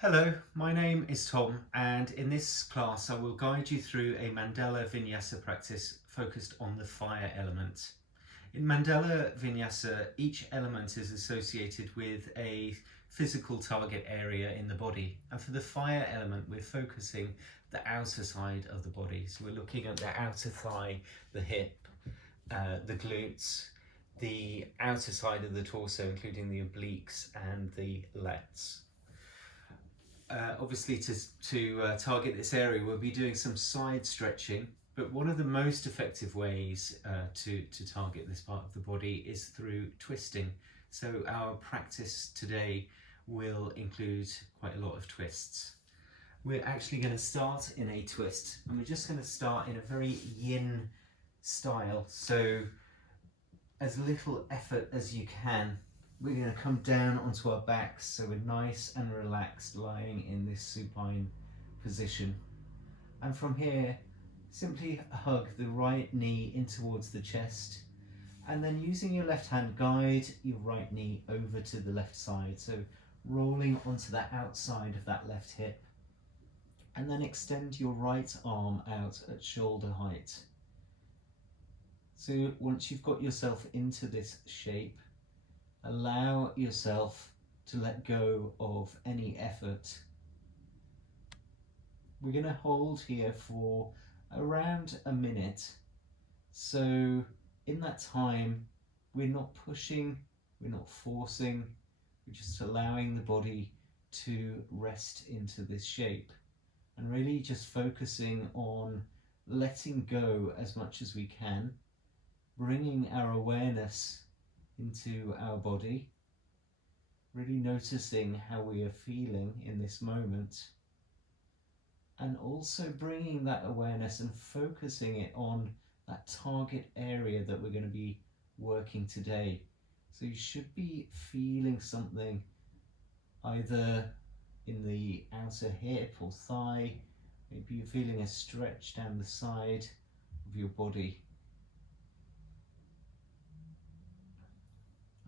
Hello, my name is Tom, and in this class I will guide you through a Mandala Vinyasa practice focused on the fire element. In Mandala Vinyasa, each element is associated with a physical target area in the body, and for the fire element we're focusing the outer side of the body. So we're looking at the outer thigh, the hip, the glutes, the outer side of the torso including the obliques and the lats. Obviously to target this area we'll be doing some side stretching, but one of the most effective ways to target this part of the body is through twisting. So our practice today will include quite a lot of twists. We're actually going to start in a twist, and we're just going to start in a very yin style, so as little effort as you can. We're going to come down onto our backs, so we're nice and relaxed lying in this supine position. And from here, simply hug the right knee in towards the chest, and then using your left hand guide your right knee over to the left side, so rolling onto the outside of that left hip, and then extend your right arm out at shoulder height. So once you've got yourself into this shape, allow yourself to let go of any effort. We're going to hold here for around a minute. So in that time, we're not pushing, we're not forcing, we're just allowing the body to rest into this shape and really just focusing on letting go as much as we can, bringing our awareness into our body, really noticing how we are feeling in this moment, and also bringing that awareness and focusing it on that target area that we're going to be working today. So you should be feeling something either in the outer hip or thigh. Maybe you're feeling a stretch down the side of your body.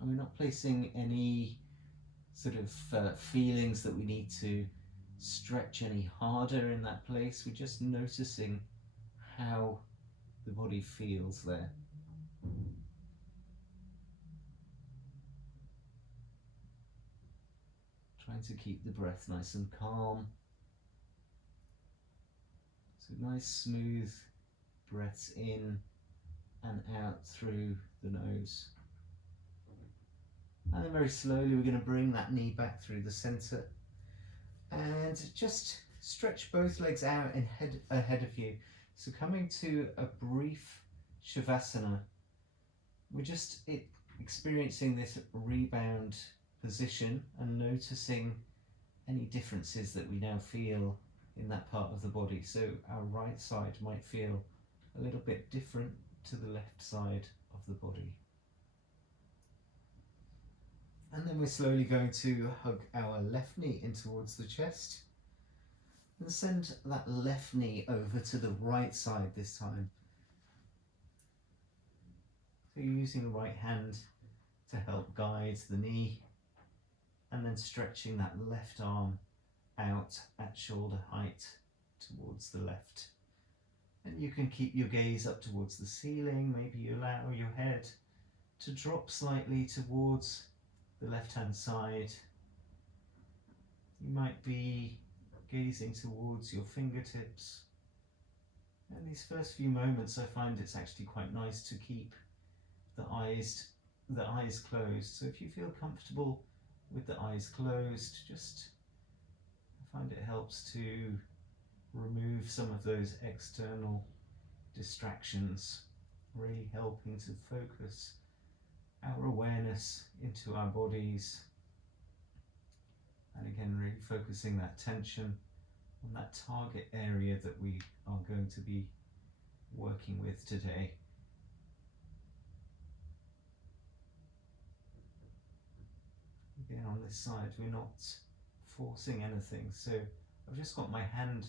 And we're not placing any sort of feelings that we need to stretch any harder in that place. We're just noticing how the body feels there. Trying to keep the breath nice and calm. So nice smooth breaths in and out through the nose. And then very slowly we're going to bring that knee back through the centre and just stretch both legs out and ahead of you. So coming to a brief Shavasana, we're just experiencing this rebound position and noticing any differences that we now feel in that part of the body. So our right side might feel a little bit different to the left side of the body. And then we're slowly going to hug our left knee in towards the chest and send that left knee over to the right side this time. So you're using the right hand to help guide the knee, and then stretching that left arm out at shoulder height towards the left. And you can keep your gaze up towards the ceiling. Maybe you allow your head to drop slightly towards the left hand side. You might be gazing towards your fingertips. And these first few moments I find it's actually quite nice to keep the eyes closed. So if you feel comfortable with the eyes closed, I find it helps to remove some of those external distractions, really helping to focus our awareness into our bodies, and again really focusing that attention on that target area that we are going to be working with today. Again, on this side we're not forcing anything, so I've just got my hand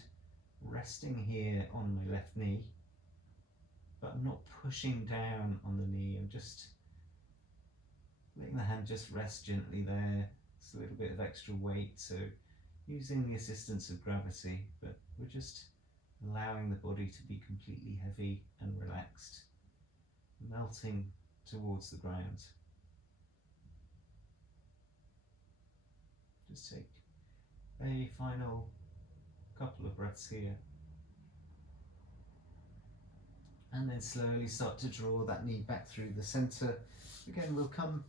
resting here on my left knee, but I'm not pushing down on the knee. I'm just letting the hand just rest gently there. It's a little bit of extra weight, so using the assistance of gravity, but we're just allowing the body to be completely heavy and relaxed, melting towards the ground. Just take a final couple of breaths here. And then slowly start to draw that knee back through the center. Again, we'll come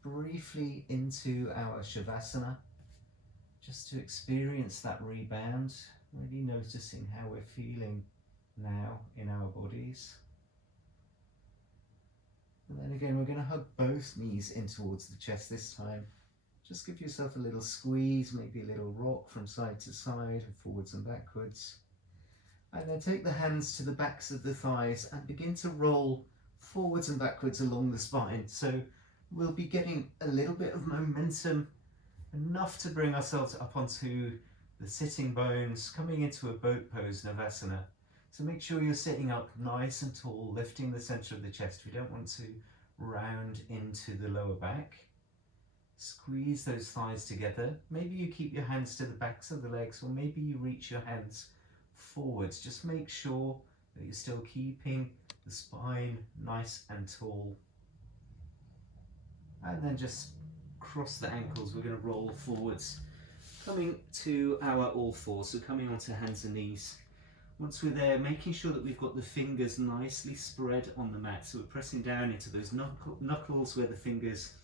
briefly into our Shavasana, just to experience that rebound, really noticing how we're feeling now in our bodies. And then again, we're going to hug both knees in towards the chest this time. Just give yourself a little squeeze, maybe a little rock from side to side, forwards and backwards. And then take the hands to the backs of the thighs and begin to roll forwards and backwards along the spine. So we'll be getting a little bit of momentum, enough to bring ourselves up onto the sitting bones, coming into a boat pose, Navasana. So make sure you're sitting up nice and tall, lifting the center of the chest. We don't want to round into the lower back. Squeeze those thighs together. Maybe you keep your hands to the backs of the legs, or maybe you reach your hands forwards. Just make sure that you're still keeping the spine nice and tall. And then just cross the ankles. We're going to roll forwards, coming to our all fours, so coming onto hands and knees. Once we're there, making sure that we've got the fingers nicely spread on the mat, so we're pressing down into those knuckles where the fingers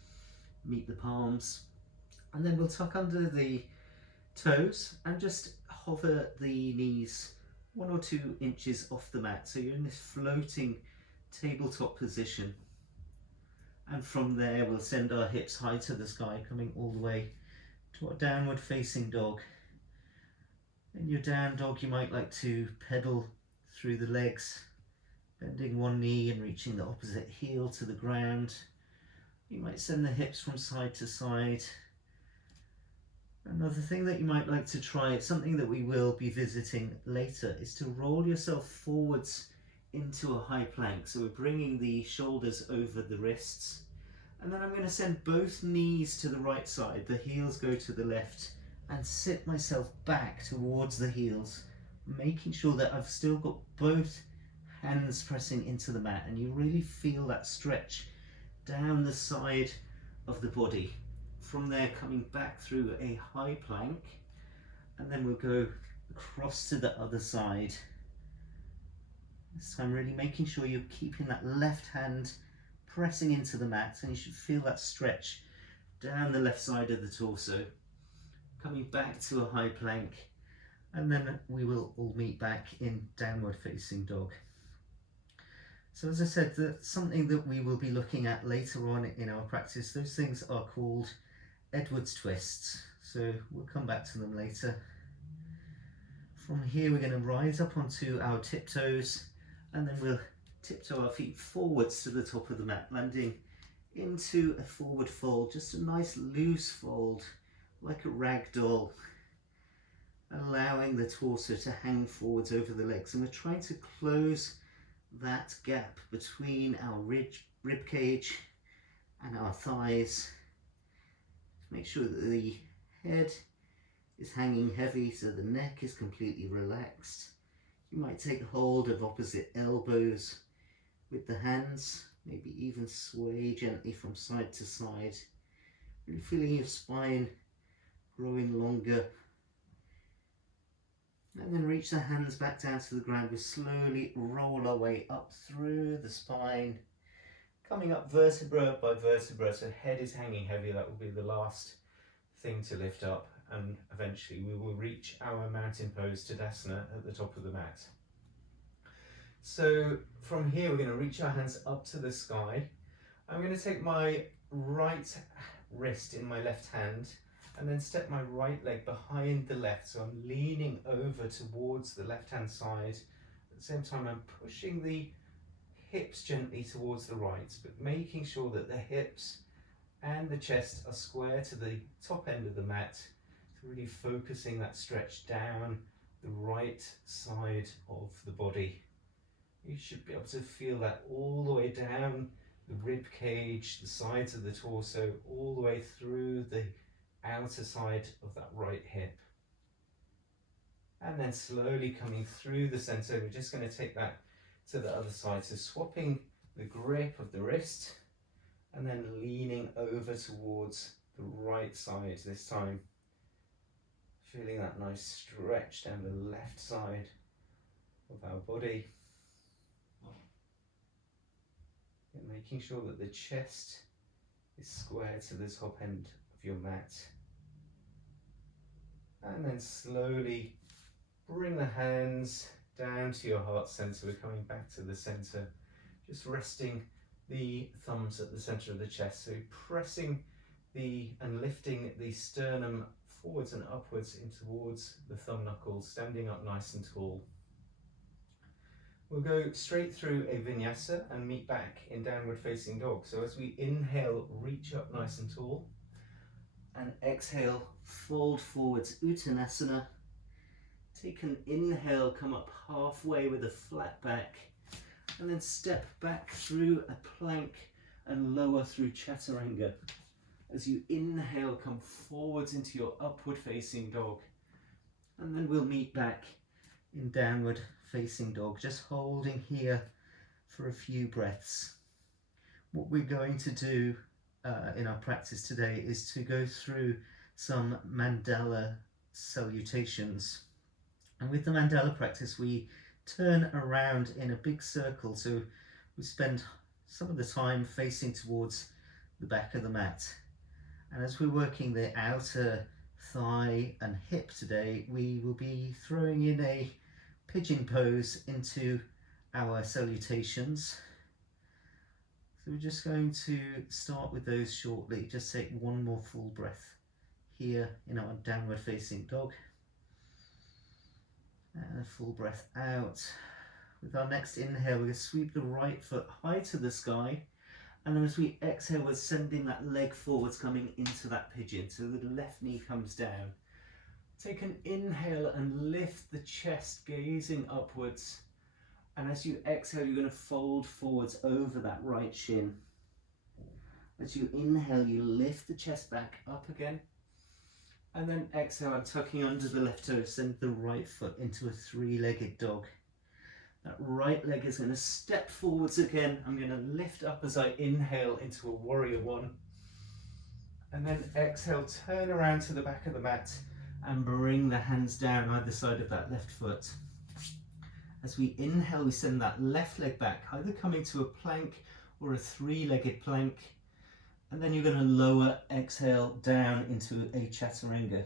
meet the palms. And then we'll tuck under the toes and just hover the knees 1 or 2 inches off the mat, so you're in this floating tabletop position. And from there we'll send our hips high to the sky, coming all the way to our downward facing dog. In your down dog, you might like to pedal through the legs, bending one knee and reaching the opposite heel to the ground. You might send the hips from side to side. Another thing that you might like to try, it's something that we will be visiting later, is to roll yourself forwards into a high plank. So we're bringing the shoulders over the wrists, and then I'm going to send both knees to the right side, the heels go to the left, and sit myself back towards the heels, making sure that I've still got both hands pressing into the mat, and you really feel that stretch down the side of the body. From there, coming back through a high plank, and then we'll go across to the other side. This time really making sure you're keeping that left hand pressing into the mat, and you should feel that stretch down the left side of the torso. Coming back to a high plank, and then we will all meet back in downward facing dog. So as I said, that's something that we will be looking at later on in our practice. Those things are called Edwards twists, so we'll come back to them later. From here we're going to rise up onto our tiptoes, and then we'll tiptoe our feet forwards to the top of the mat, landing into a forward fold, just a nice loose fold, like a rag doll, allowing the torso to hang forwards over the legs. And we're trying to close that gap between our rib cage and our thighs, to make sure that the head is hanging heavy, so the neck is completely relaxed. You might take hold of opposite elbows with the hands, maybe even sway gently from side to side, really feeling your spine growing longer. And then reach the hands back down to the ground. We slowly roll our way up through the spine, coming up vertebra by vertebra, so head is hanging heavy. That will be the last thing to lift up, and eventually we will reach our mountain pose Tadasana at the top of the mat. So from here we're going to reach our hands up to the sky. I'm going to take my right wrist in my left hand and then step my right leg behind the left, so I'm leaning over towards the left hand side. At the same time I'm pushing the hips gently towards the right, but making sure that the hips and the chest are square to the top end of the mat, so really focusing that stretch down the right side of the body. You should be able to feel that all the way down the rib cage, the sides of the torso, all the way through the outer side of that right hip. And then slowly coming through the center, we're just going to take that to the other side. So swapping the grip of the wrist and then leaning over towards the right side this time. Feeling that nice stretch down the left side of our body. And making sure that the chest is square to the top end of your mat. And then slowly bring the hands down to your heart center. We're coming back to the center, just resting the thumbs at the center of the chest. So pressing and lifting the sternum forwards and upwards in towards the thumb knuckles, standing up nice and tall. We'll go straight through a vinyasa and meet back in downward facing dog. So as we inhale, reach up nice and tall, and exhale, fold forwards, Uttanasana. Take an inhale, come up halfway with a flat back, and then step back through a plank and lower through Chaturanga. As you inhale, come forwards into your upward facing dog, and then we'll meet back in downward facing dog, just holding here for a few breaths. What we're going to do in our practice today is to go through some mandala salutations. And with the mandala practice, we turn around in a big circle. So we spend some of the time facing towards the back of the mat. And as we're working the outer thigh and hip today, we will be throwing in a pigeon pose into our salutations. So we're just going to start with those shortly. Just take one more full breath here in our downward facing dog. And a full breath out. With our next inhale, we're going to sweep the right foot high to the sky. And as we exhale, we're sending that leg forwards, coming into that pigeon. So the left knee comes down. Take an inhale and lift the chest, gazing upwards. And as you exhale, you're going to fold forwards over that right shin. As you inhale, you lift the chest back up again. And then exhale, and tucking under the left toe, send the right foot into a three-legged dog. That right leg is going to step forwards again. I'm going to lift up as I inhale into a warrior one. And then exhale, turn around to the back of the mat and bring the hands down either side of that left foot. As we inhale, we send that left leg back, either coming to a plank or a three-legged plank. And then you're going to lower, exhale, down into a Chaturanga.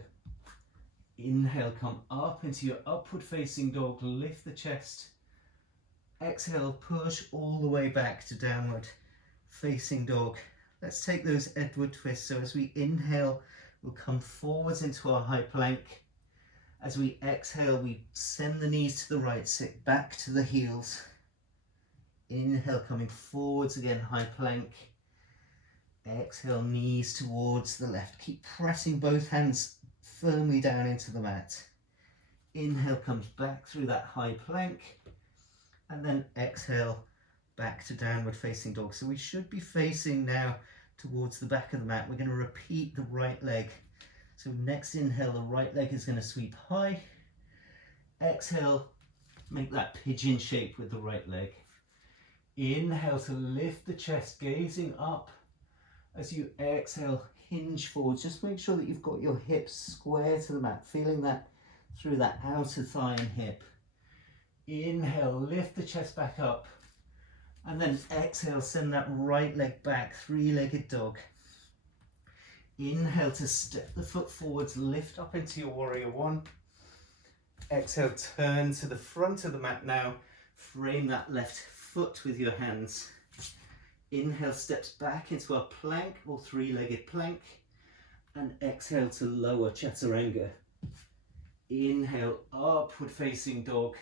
Inhale, come up into your upward facing dog, lift the chest. Exhale, push all the way back to downward facing dog. Let's take those Edward twists. So as we inhale, we'll come forwards into our high plank. As we exhale, we send the knees to the right, sit back to the heels. Inhale, coming forwards again, high plank. Exhale, knees towards the left. Keep pressing both hands firmly down into the mat. Inhale comes back through that high plank. And then exhale, back to downward facing dog. So we should be facing now towards the back of the mat. We're going to repeat the right leg. So next inhale, the right leg is going to sweep high. Exhale, make that pigeon shape with the right leg. Inhale to lift the chest, gazing up. As you exhale, hinge forward. Just make sure that you've got your hips square to the mat, feeling that through that outer thigh and hip. Inhale, lift the chest back up. And then exhale, send that right leg back, three-legged dog. Inhale to step the foot forwards, lift up into your warrior one. Exhale, turn to the front of the mat now. Frame that left foot with your hands. Inhale, steps back into a plank or three-legged plank. And exhale to lower Chaturanga. Inhale, upward facing dog.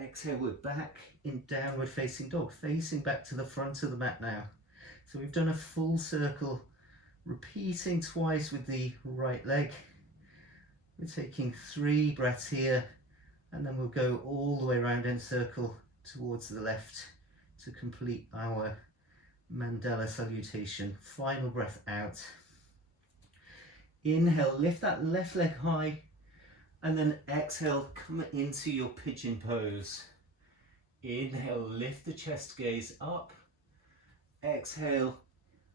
Exhale, we're back in downward facing dog, facing back to the front of the mat now. So we've done a full circle, repeating twice with the right leg. We're taking 3 breaths here, and then we'll go all the way around in a circle towards the left to complete our mandala salutation. Final breath out. Inhale, lift that left leg high, And then exhale, come into your pigeon pose. Inhale, lift the chest, gaze up. Exhale,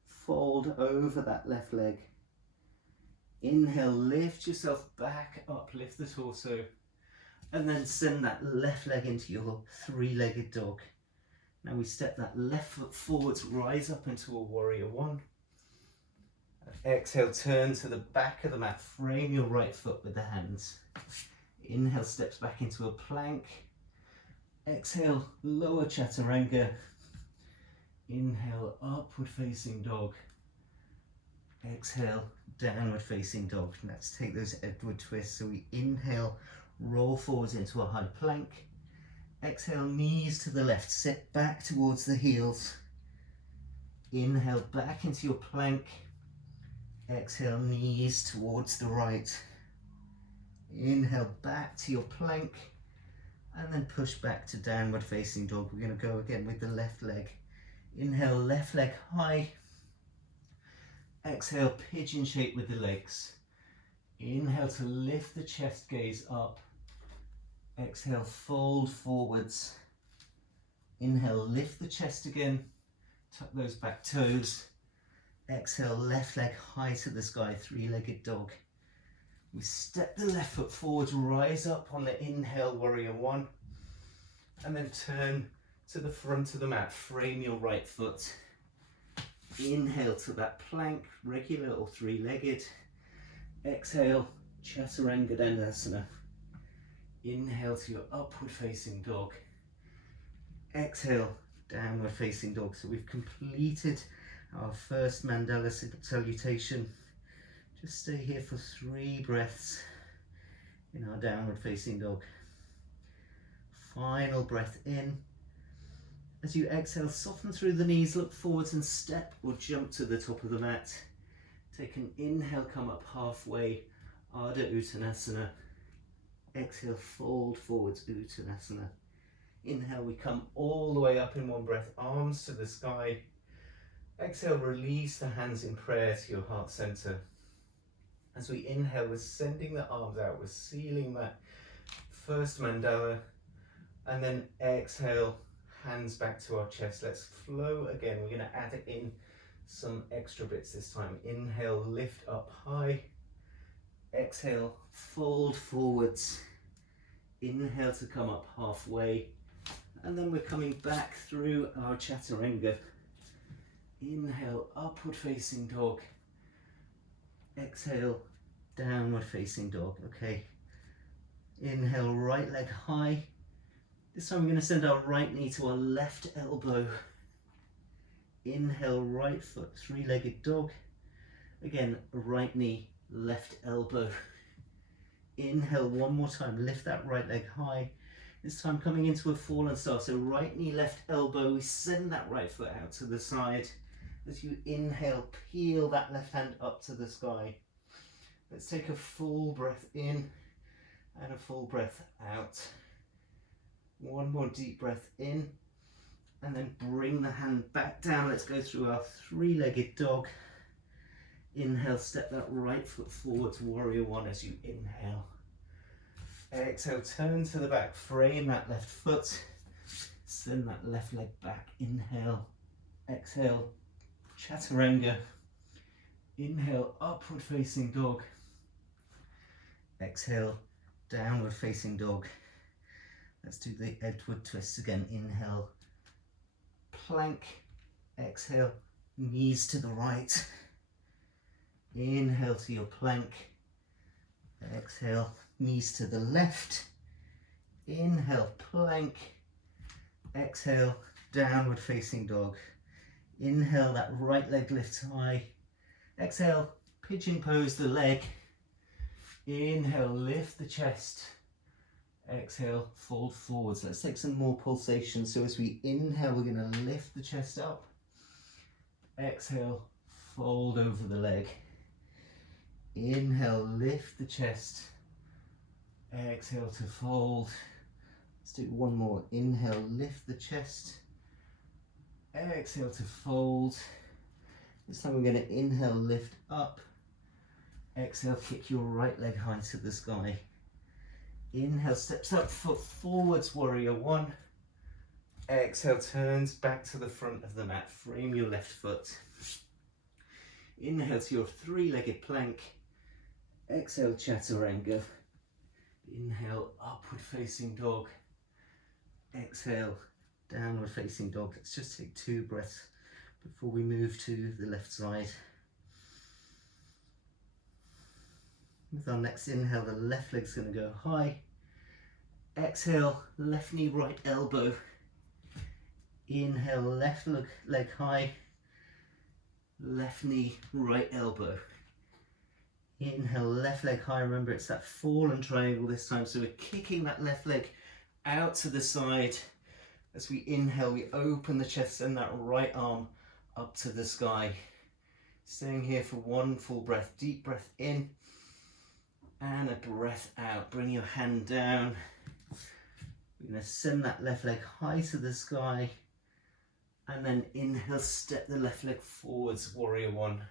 fold over that left leg. Inhale, lift yourself back up, lift the torso. And then send that left leg into your three-legged dog. Now we step that left foot forwards, rise up into a warrior one. Exhale, turn to the back of the mat, frame your right foot with the hands. Inhale, steps back into a plank. Exhale, lower chaturanga. Inhale, upward facing dog. Exhale, downward facing dog. Let's take those Edward twists. So we inhale, roll forwards into a high plank. Exhale, knees to the left, sit back towards the heels. Inhale, back into your plank. Exhale, knees towards the right. Inhale, back to your plank. And then push back to downward facing dog. We're going to go again with the left leg. Inhale, left leg high. Exhale, pigeon shape with the legs. Inhale to lift the chest, gaze up. Exhale, fold forwards. Inhale, lift the chest again. Tuck those back toes. Exhale, left leg high to the sky, three-legged dog. We step the left foot forwards, rise up on the inhale, warrior one. And then turn to the front of the mat, frame your right foot. Inhale to that plank, regular or three-legged. Exhale, chaturanga dandasana. Inhale to your upward facing dog. Exhale, downward facing dog. So we've completed our first mandala salutation. Just stay here for 3 breaths in our downward facing dog. Final breath in. As you exhale, soften through the knees, look forwards and step or jump to the top of the mat. Take an inhale, come up halfway, Ardha Uttanasana. Exhale, fold forwards, Uttanasana. Inhale, we come all the way up in one breath, arms to the sky. Exhale, release the hands in prayer to your heart center. As we inhale, we're sending the arms out, we're sealing that first mandala. And then exhale, hands back to our chest. Let's flow again. We're going to add in some extra bits this time. Inhale, lift up high. Exhale, fold forwards. Inhale to come up halfway. And then we're coming back through our chaturanga. Inhale, upward facing dog. Exhale, downward facing dog. Okay. Inhale, right leg high. This time we're going to send our right knee to our left elbow. Inhale, right foot, three-legged dog. Again, right knee, left elbow. Inhale one more time, lift that right leg high. This time coming into a fallen star. So right knee, left elbow, we send that right foot out to the side. As you inhale, peel that left hand up to the sky. Let's take a full breath in and a full breath out. One more deep breath in, and then bring the hand back down. Let's go through our three-legged dog. Inhale, step that right foot forwards, warrior one as you inhale. Exhale, turn to the back, frame that left foot, send that left leg back. Inhale, exhale, chaturanga. Inhale, upward facing dog. Exhale, downward facing dog. Let's do the Edward twists again. Inhale, plank. Exhale, knees to the right. Inhale to your plank. Exhale, knees to the left. Inhale, plank. Exhale, downward facing dog. Inhale, that right leg lifts high. Exhale, pigeon pose the leg. Inhale, lift the chest. Exhale, fold forwards. Let's take some more pulsation. So as we inhale, we're going to lift the chest up. Exhale, fold over the leg. Inhale, lift the chest. Exhale to fold. Let's do one more. Inhale, lift the chest. Exhale to fold. This time we're going to inhale, lift up. Exhale, kick your right leg high to the sky. Inhale, steps up, foot forwards, warrior one. Exhale, turns back to the front of the mat. Frame your left foot. Inhale to your three-legged plank. Exhale, chaturanga. Inhale, upward facing dog. Exhale, downward facing dog. Let's just take 2 breaths before we move to the left side. With our next inhale, the left leg's going to go high. Exhale, left knee, right elbow. Inhale, left leg high. Left knee, right elbow. Inhale, left leg high. Remember, it's that fallen triangle this time. So we're kicking that left leg out to the side. As we inhale, we open the chest and that right arm up to the sky. Staying here for 1 full breath. Deep breath in and a breath out. Bring your hand down. We're going to send that left leg high to the sky. And then inhale, step the left leg forwards, warrior one.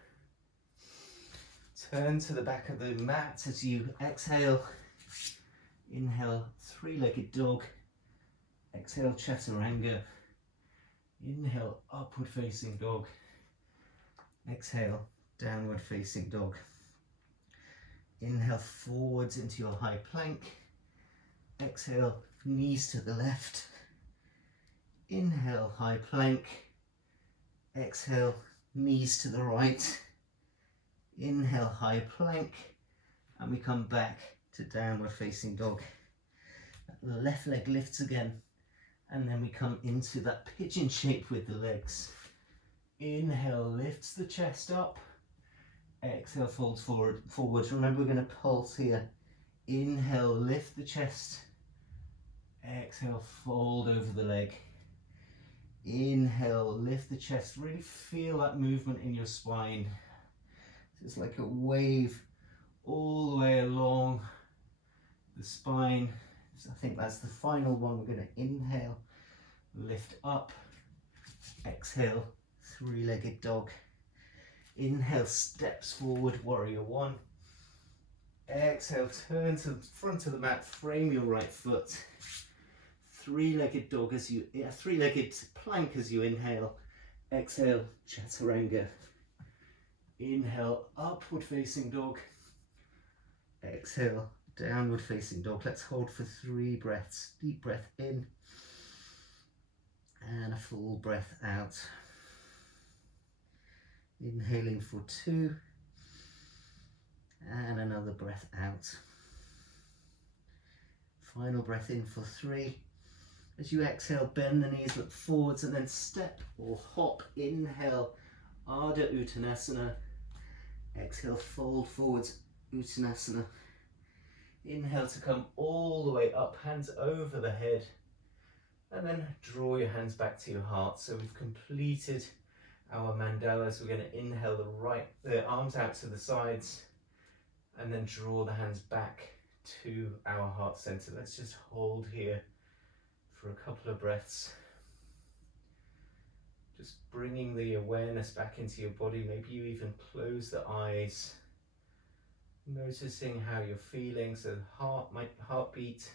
Turn to the back of the mat as you exhale. Inhale, three-legged dog. Exhale, chaturanga. Inhale, upward facing dog. Exhale, downward facing dog. Inhale, forwards into your high plank. Exhale, knees to the left. Inhale, high plank. Exhale, knees to the right. Inhale, high plank. And we come back to downward facing dog. The left leg lifts again. And then we come into that pigeon shape with the legs. Inhale, lifts the chest up. Exhale, folds forwards. Remember, we're going to pulse here. Inhale, lift the chest. Exhale, fold over the leg. Inhale, lift the chest. Really feel that movement in your spine. It's like a wave all the way along the spine. So I think that's the final one. We're going to inhale, lift up. Exhale, three-legged dog. Inhale, steps forward, warrior one. Exhale, turn to the front of the mat, frame your right foot. Three-legged dog as you, three-legged plank as you inhale. Exhale, chaturanga. Inhale, upward facing dog. Exhale, downward facing dog. Let's hold for 3 breaths. Deep breath in and a full breath out. Inhaling for 2 and another breath out. Final breath in for 3. As you exhale, bend the knees, look forwards and then step or hop. Inhale, Ardha Uttanasana. Exhale, fold forwards, Uttanasana. Inhale to come all the way up, hands over the head. And then draw your hands back to your heart. So we've completed our mandalas. We're going to inhale the arms out to the sides and then draw the hands back to our heart center. Let's just hold here for a couple of breaths. Just bringing the awareness back into your body. Maybe you even close the eyes. Noticing how you're feeling. So the heartbeat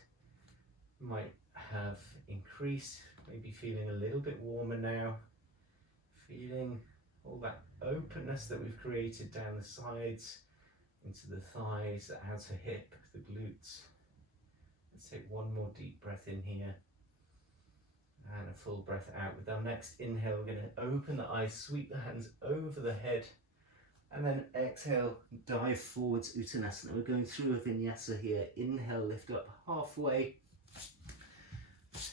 might have increased. Maybe feeling a little bit warmer now. Feeling all that openness that we've created down the sides, into the thighs, the outer hip, the glutes. Let's take one more deep breath in here. And a full breath out. With our next inhale, we're going to open the eyes, sweep the hands over the head, and then exhale, dive forwards, Uttanasana. We're going through a Vinyasa here. Inhale, lift up halfway.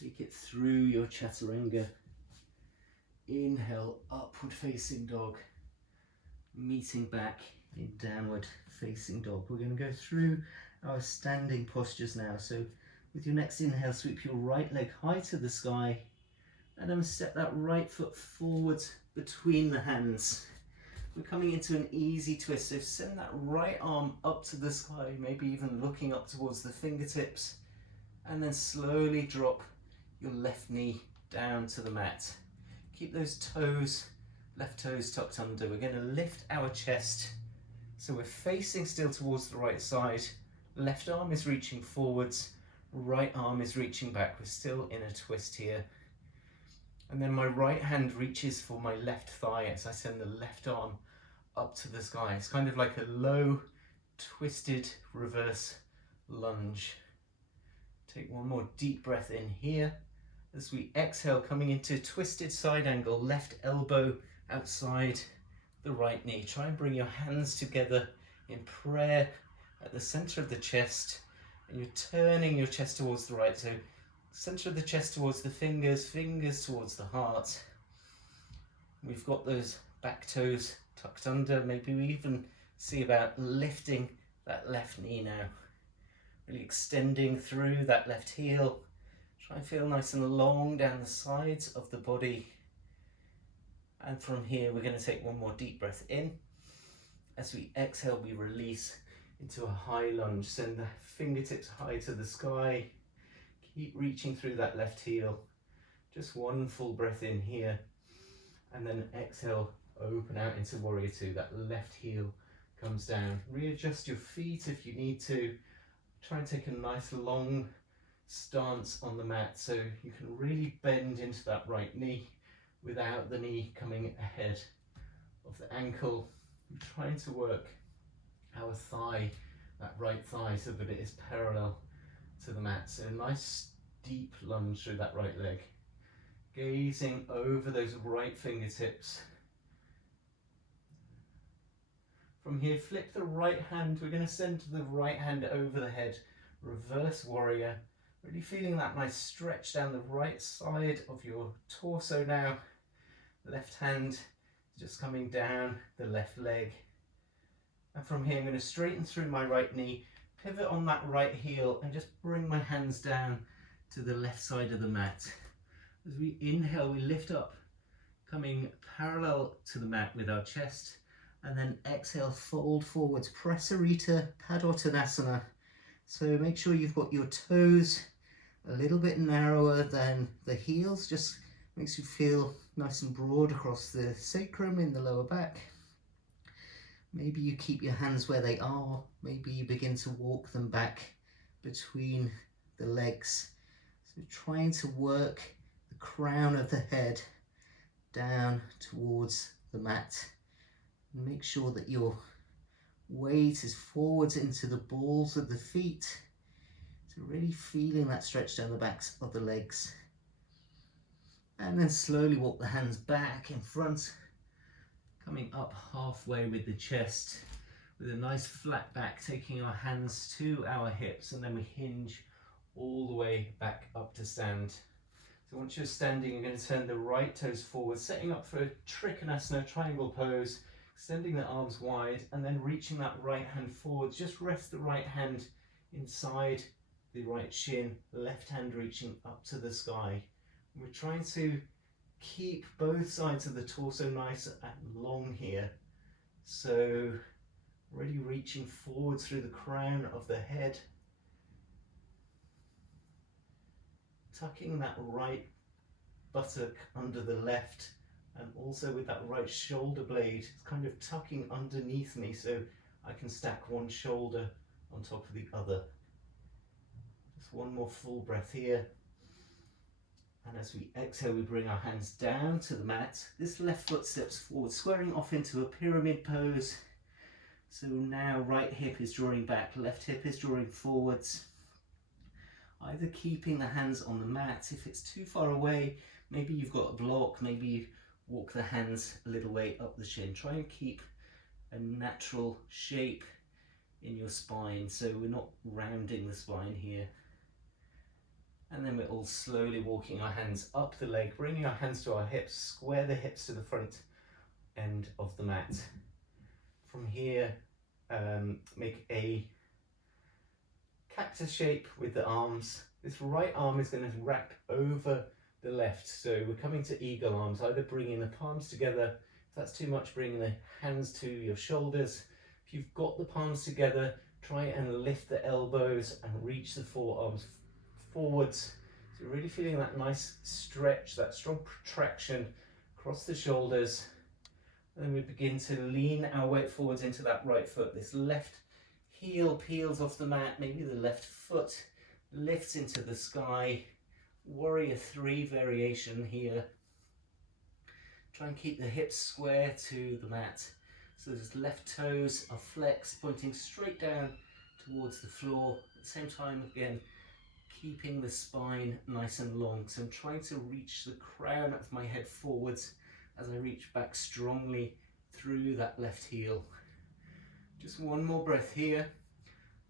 Take it through your chaturanga. Inhale, upward facing dog. Meeting back in downward facing dog. We're going to go through our standing postures now. So with your next inhale, sweep your right leg high to the sky and then step that right foot forward between the hands. We're coming into an easy twist, so send that right arm up to the sky, maybe even looking up towards the fingertips, and then slowly drop your left knee down to the mat. Keep those toes, left toes tucked under. We're going to lift our chest, so we're facing still towards the right side. Left arm is reaching forwards. Right arm is reaching back. We're still in a twist here. And then my right hand reaches for my left thigh as I send the left arm up to the sky. It's kind of like a low, twisted reverse lunge. Take one more deep breath in here. As we exhale, coming into twisted side angle, left elbow outside the right knee. Try and bring your hands together in prayer at the center of the chest, and you're turning your chest towards the right. So center of the chest towards the fingers, fingers towards the heart. We've got those back toes tucked under. Maybe we even see about lifting that left knee now. Really extending through that left heel. Try and feel nice and long down the sides of the body. And from here, we're going to take one more deep breath in. As we exhale, we release into a high lunge. Send the fingertips high to the sky. Keep reaching through that left heel. Just one full breath in here. And then exhale, open out into warrior two. That left heel comes down. Readjust your feet if you need to. Try and take a nice long stance on the mat so you can really bend into that right knee without the knee coming ahead of the ankle. We're trying to work our thigh, that right thigh, so that it is parallel to the mat. So a nice deep lunge through that right leg. Gazing over those right fingertips. From here, flip the right hand. We're going to send the right hand over the head. Reverse warrior. Really feeling that nice stretch down the right side of your torso now. Left hand just coming down the left leg. And from here, I'm going to straighten through my right knee, pivot on that right heel, and just bring my hands down to the left side of the mat. As we inhale, we lift up, coming parallel to the mat with our chest, and then exhale, fold forwards, Prasarita Padottanasana. So make sure you've got your toes a little bit narrower than the heels, just makes you feel nice and broad across the sacrum in the lower back. Maybe you keep your hands where they are, maybe you begin to walk them back between the legs. So trying to work the crown of the head down towards the mat. Make sure that your weight is forwards into the balls of the feet. So really feeling that stretch down the backs of the legs. And then slowly walk the hands back in front, coming up halfway with the chest, with a nice flat back, taking our hands to our hips, and then we hinge all the way back up to stand. So once you're standing, you're going to turn the right toes forward, setting up for a Trikonasana triangle pose, extending the arms wide, and then reaching that right hand forward. Just rest the right hand inside the right shin, left hand reaching up to the sky. We're trying to keep both sides of the torso nice and long here. So really reaching forwards through the crown of the head. Tucking that right buttock under the left, and also with that right shoulder blade, it's kind of tucking underneath me so I can stack one shoulder on top of the other. Just one more full breath here. And as we exhale, we bring our hands down to the mat. This left foot steps forward, squaring off into a pyramid pose. So now right hip is drawing back, left hip is drawing forwards. Either keeping the hands on the mat. If it's too far away, maybe you've got a block, maybe you walk the hands a little way up the shin. Try and keep a natural shape in your spine, so we're not rounding the spine here. And then we're all slowly walking our hands up the leg, bringing our hands to our hips, square the hips to the front end of the mat. From here, make a cactus shape with the arms. This right arm is going to wrap over the left, so we're coming to eagle arms, either bringing the palms together. If that's too much, bring the hands to your shoulders. If you've got the palms together, try and lift the elbows and reach the forearms forwards. So really feeling that nice stretch, that strong protraction across the shoulders. And then we begin to lean our weight forwards into that right foot. This left heel peels off the mat, maybe the left foot lifts into the sky. Warrior 3 variation here. Try and keep the hips square to the mat. So those left toes are flexed, pointing straight down towards the floor. At the same time, again, keeping the spine nice and long. So I'm trying to reach the crown of my head forwards as I reach back strongly through that left heel. Just one more breath here.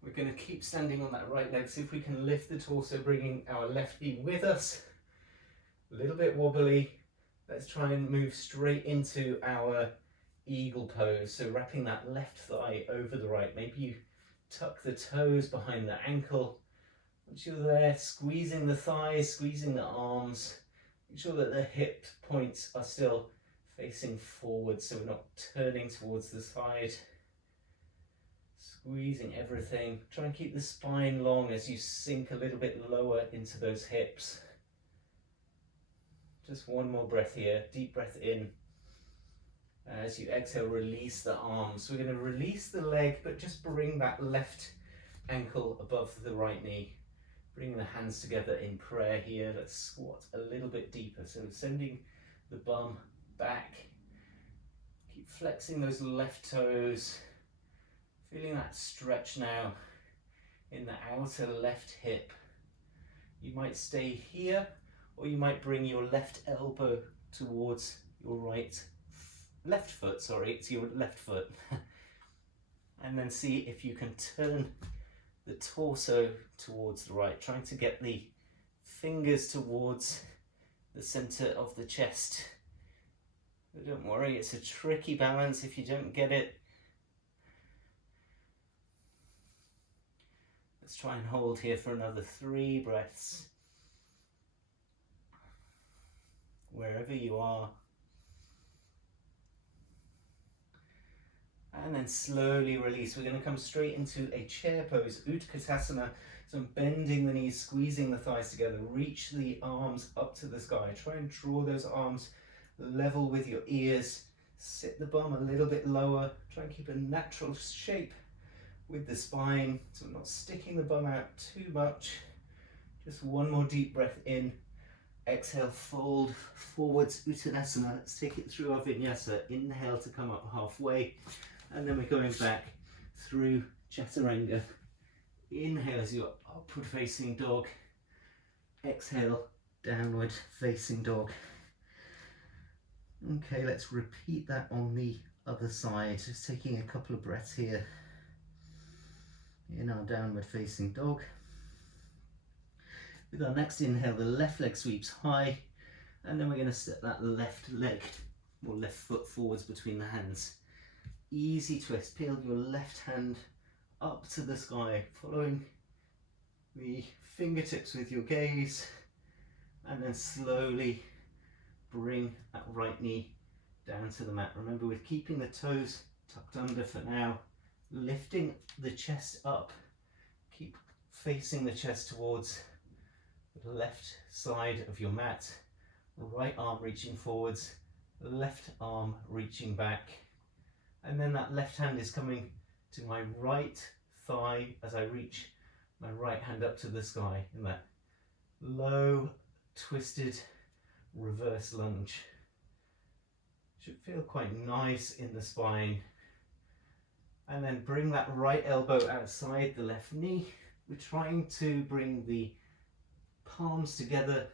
We're going to keep standing on that right leg. See if we can lift the torso, bringing our left knee with us. A little bit wobbly. Let's try and move straight into our eagle pose. So wrapping that left thigh over the right. Maybe you tuck the toes behind the ankle. Once you're there, squeezing the thighs, squeezing the arms. Make sure that the hip points are still facing forward, so we're not turning towards the side. Squeezing everything. Try and keep the spine long as you sink a little bit lower into those hips. Just one more breath here. Deep breath in. As you exhale, release the arms. We're going to release the leg, but just bring that left ankle above the right knee. Bring the hands together in prayer here. Let's squat a little bit deeper. So sending the bum back. Keep flexing those left toes. Feeling that stretch now in the outer left hip. You might stay here, or you might bring your left elbow towards your left foot, to your left foot. And then see if you can turn the torso towards the right, trying to get the fingers towards the center of the chest. But don't worry, it's a tricky balance if you don't get it. Let's try and hold here for another 3 breaths. Wherever you are. And then slowly release. We're going to come straight into a chair pose, Utkatasana. So I'm bending the knees, squeezing the thighs together. Reach the arms up to the sky. Try and draw those arms level with your ears. Sit the bum a little bit lower. Try and keep a natural shape with the spine, so we're not sticking the bum out too much. Just one more deep breath in. Exhale, fold forwards, Uttanasana. Let's take it through our Vinyasa. Inhale to come up halfway, and then we're going back through Chaturanga. Inhale as your upward facing dog. Exhale, downward facing dog. Okay, let's repeat that on the other side. Just taking a couple of breaths here. In our downward facing dog. With our next inhale, the left leg sweeps high, and then we're going to step that left leg or left foot forwards between the hands. Easy twist. Peel your left hand up to the sky, following the fingertips with your gaze, and then slowly bring that right knee down to the mat. Remember, we're keeping the toes tucked under for now. Lifting the chest up, keep facing the chest towards the left side of your mat, right arm reaching forwards, left arm reaching back, and then that left hand is coming to my right thigh as I reach my right hand up to the sky in that low twisted reverse lunge. Should feel quite nice in the spine. And then bring that right elbow outside the left knee. We're trying to bring the palms together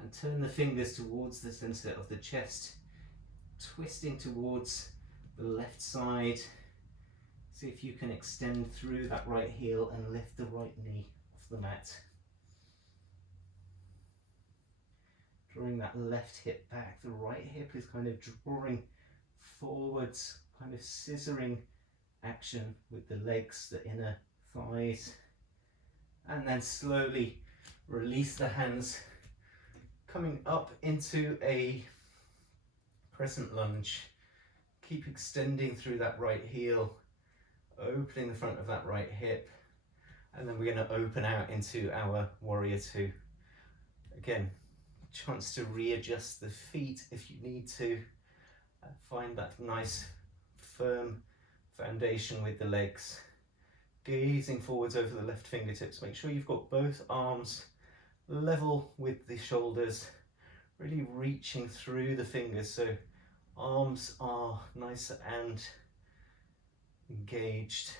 and turn the fingers towards the center of the chest, twisting towards the left side. See if you can extend through that right heel and lift the right knee off the mat. Drawing that left hip back. The right hip is kind of drawing forwards, kind of scissoring action with the legs, the inner thighs, and then slowly release the hands, coming up into a crescent lunge. Keep extending through that right heel, opening the front of that right hip, and then we're going to open out into our warrior 2. Again, chance to readjust the feet if you need to. Find that nice firm foundation with the legs. gazing forwards over the left fingertips. Make sure you've got both arms level with the shoulders, really reaching through the fingers so arms are nice and engaged.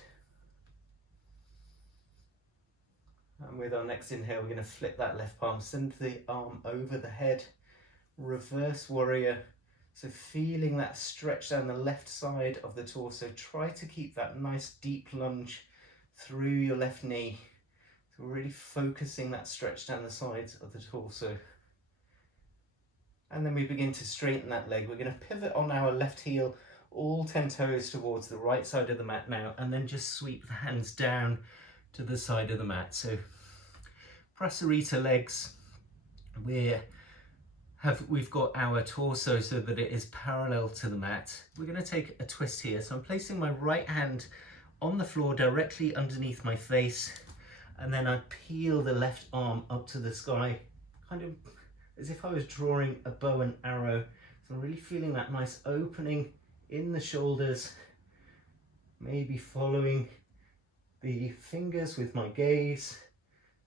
And with our next inhale, we're going to flip that left palm, send the arm over the head, reverse warrior. So feeling that stretch down the left side of the torso. Try to keep that nice deep lunge through your left knee. So we're really focusing that stretch down the sides of the torso. And then we begin to straighten that leg. We're going to pivot on our left heel, all 10 toes towards the right side of the mat now, and then just sweep the hands down to the side of the mat. So Prasarita legs, we've got our torso so that it is parallel to the mat. We're going to take a twist here. So I'm placing my right hand on the floor directly underneath my face, and then I peel the left arm up to the sky, kind of as if I was drawing a bow and arrow. So I'm really feeling that nice opening in the shoulders, maybe following the fingers with my gaze,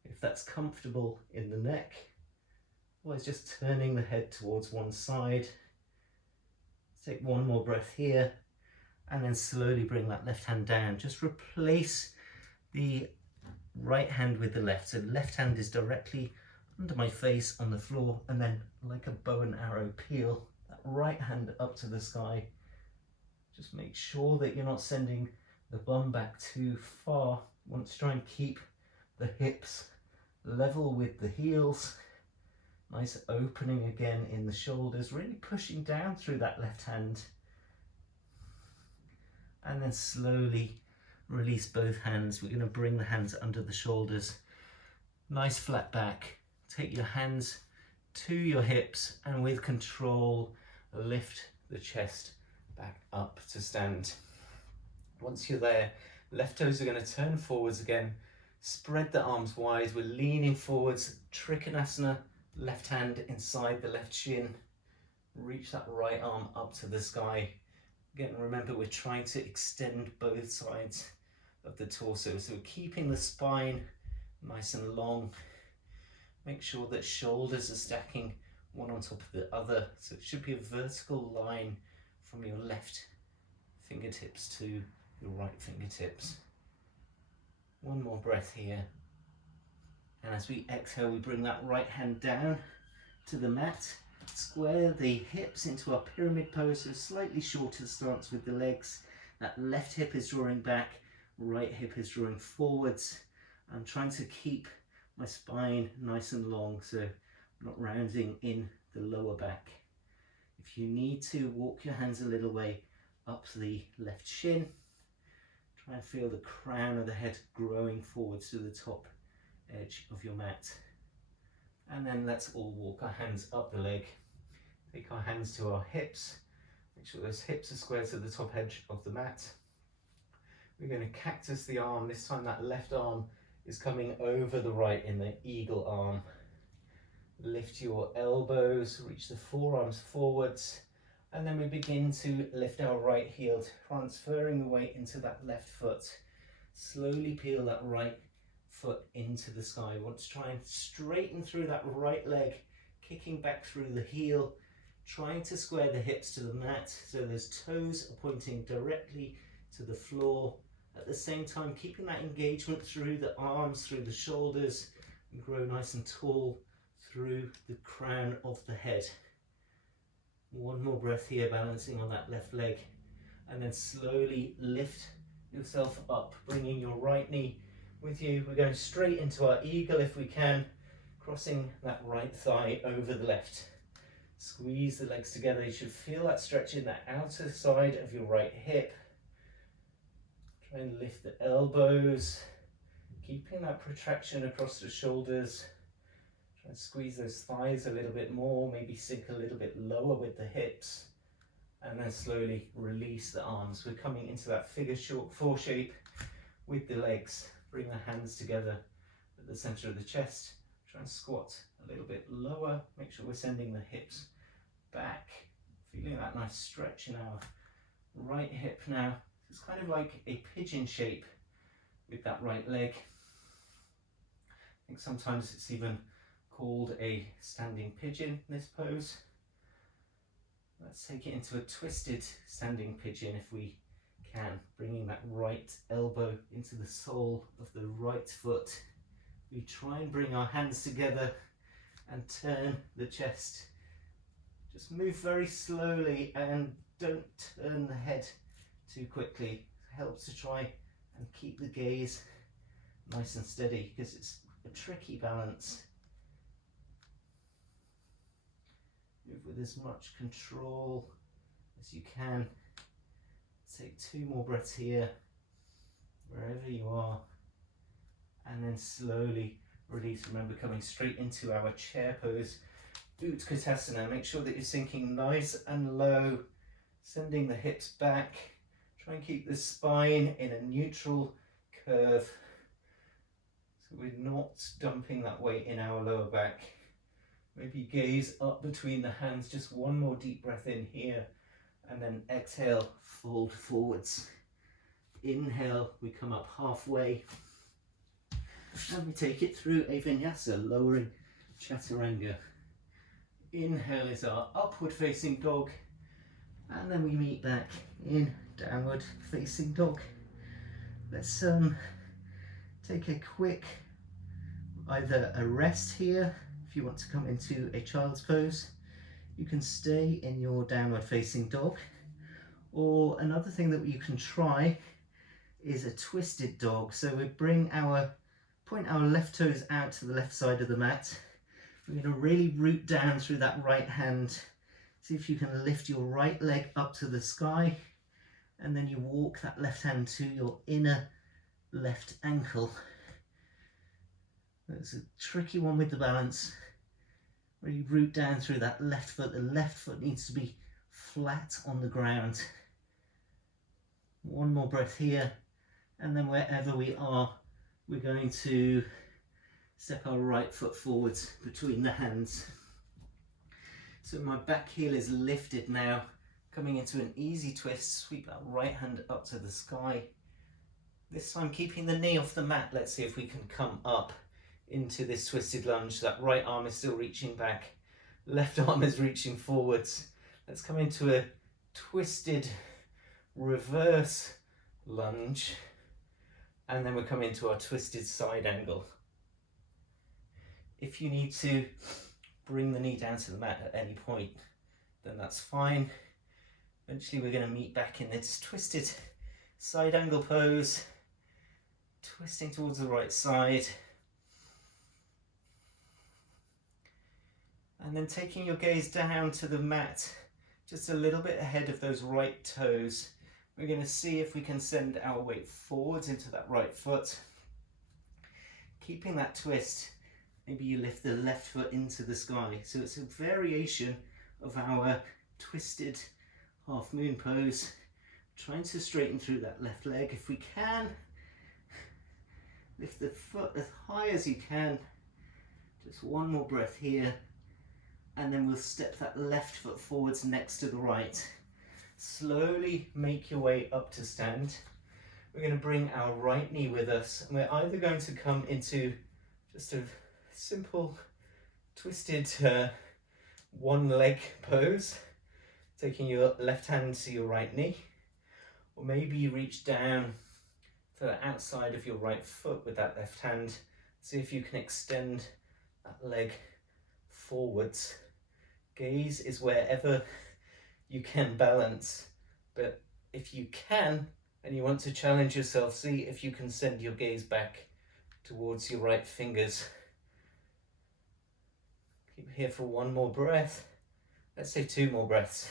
if that's comfortable, in the neck. Otherwise, just turning the head towards one side. Take one more breath here, and then slowly bring that left hand down. Just replace the right hand with the left. So left hand is directly under my face on the floor, and then like a bow and arrow, peel that right hand up to the sky. Just make sure that you're not sending the bum back too far. You want to try and keep the hips level with the heels. Nice opening again in the shoulders, really pushing down through that left hand. And then slowly release both hands. We're going to bring the hands under the shoulders. Nice flat back. Take your hands to your hips, and with control, lift the chest back up to stand. Once you're there, left toes are going to turn forwards again. Spread the arms wide. We're leaning forwards. Trikonasana. Left hand inside the left shin. Reach that right arm up to the sky. Again, remember, we're trying to extend both sides of the torso. So we're keeping the spine nice and long. Make sure that shoulders are stacking one on top of the other. So it should be a vertical line from your left fingertips to your right fingertips. One more breath here. And as we exhale, we bring that right hand down to the mat. Square the hips into our pyramid pose, so slightly shorter stance with the legs. That left hip is drawing back, right hip is drawing forwards. I'm trying to keep my spine nice and long, so I'm not rounding in the lower back. If you need to, walk your hands a little way up the left shin. Try and feel the crown of the head growing forwards to the top edge of your mat. And then let's all walk our hands up the leg. Take our hands to our hips. Make sure those hips are square to the top edge of the mat. We're going to cactus the arm. This time that left arm is coming over the right in the eagle arm. Lift your elbows, reach the forearms forwards, and then we begin to lift our right heel, transferring the weight into that left foot. Slowly peel that right foot into the sky. We want to try and straighten through that right leg, kicking back through the heel, trying to square the hips to the mat so those toes are pointing directly to the floor. At the same time, keeping that engagement through the arms, through the shoulders, and grow nice and tall through the crown of the head. One more breath here, balancing on that left leg, and then slowly lift yourself up, bringing your right knee with you. We're going straight into our eagle if we can, crossing that right thigh over the left. Squeeze the legs together. You should feel that stretch in that outer side of your right hip. Try and lift the elbows, keeping that protraction across the shoulders. Try and squeeze those thighs a little bit more, maybe sink a little bit lower with the hips, and then slowly release the arms. We're coming into that figure four shape with the legs. Bring the hands together at the center of the chest. Try and squat a little bit lower. Make sure we're sending the hips back. Feeling that nice stretch in our right hip now. It's kind of like a pigeon shape with that right leg. I think sometimes it's even called a standing pigeon, this pose. Let's take it into a twisted standing pigeon if we can, bringing that right elbow into the sole of the right foot. We try and bring our hands together and turn the chest. Just move very slowly and don't turn the head too quickly. It helps to try and keep the gaze nice and steady because it's a tricky balance. Move with as much control as you can. Take 2 more breaths here, wherever you are, and then slowly release. Remember, coming straight into our chair pose, Utkatasana. Make sure that you're sinking nice and low, sending the hips back. Try and keep the spine in a neutral curve, so we're not dumping that weight in our lower back. Maybe gaze up between the hands, just 1 more deep breath in here, and then exhale, fold forwards. Inhale, we come up halfway, and we take it through a Vinyasa, lowering Chaturanga. Inhale is our upward facing dog, and then we meet back in downward facing dog. Let's take a quick, either a rest here, if you want to come into a child's pose. You can stay in your downward facing dog, or another thing that you can try is a twisted dog. So we point our left toes out to the left side of the mat. We're going to really root down through that right hand. See if you can lift your right leg up to the sky, and then you walk that left hand to your inner left ankle. It's a tricky one with the balance, where you root down through that left foot. The left foot needs to be flat on the ground. 1 more breath here, and then wherever we are, we're going to step our right foot forwards between the hands. So my back heel is lifted now, coming into an easy twist. Sweep that right hand up to the sky. This time keeping the knee off the mat. Let's see if we can come up into this twisted lunge. That right arm is still reaching back, left arm is reaching forwards. Let's come into a twisted reverse lunge, and then we'll come into our twisted side angle. If you need to bring the knee down to the mat at any point, then that's fine. Eventually we're going to meet back in this twisted side angle pose, twisting towards the right side, and then taking your gaze down to the mat just a little bit ahead of those right toes. We're going to see if we can send our weight forwards into that right foot, keeping that twist. Maybe you lift the left foot into the sky. So it's a variation of our twisted half moon pose, trying to straighten through that left leg if we can. Lift the foot as high as you can. Just 1 more breath here, and then we'll step that left foot forwards next to the right. Slowly make your way up to stand. We're going to bring our right knee with us, and we're either going to come into just a simple twisted 1 leg pose, taking your left hand to your right knee, or maybe you reach down to the outside of your right foot with that left hand. See if you can extend that leg forwards. Gaze is wherever you can balance, but if you can and you want to challenge yourself, see if you can send your gaze back towards your right fingers. Keep here for 1 more breath. Let's say 2 more breaths.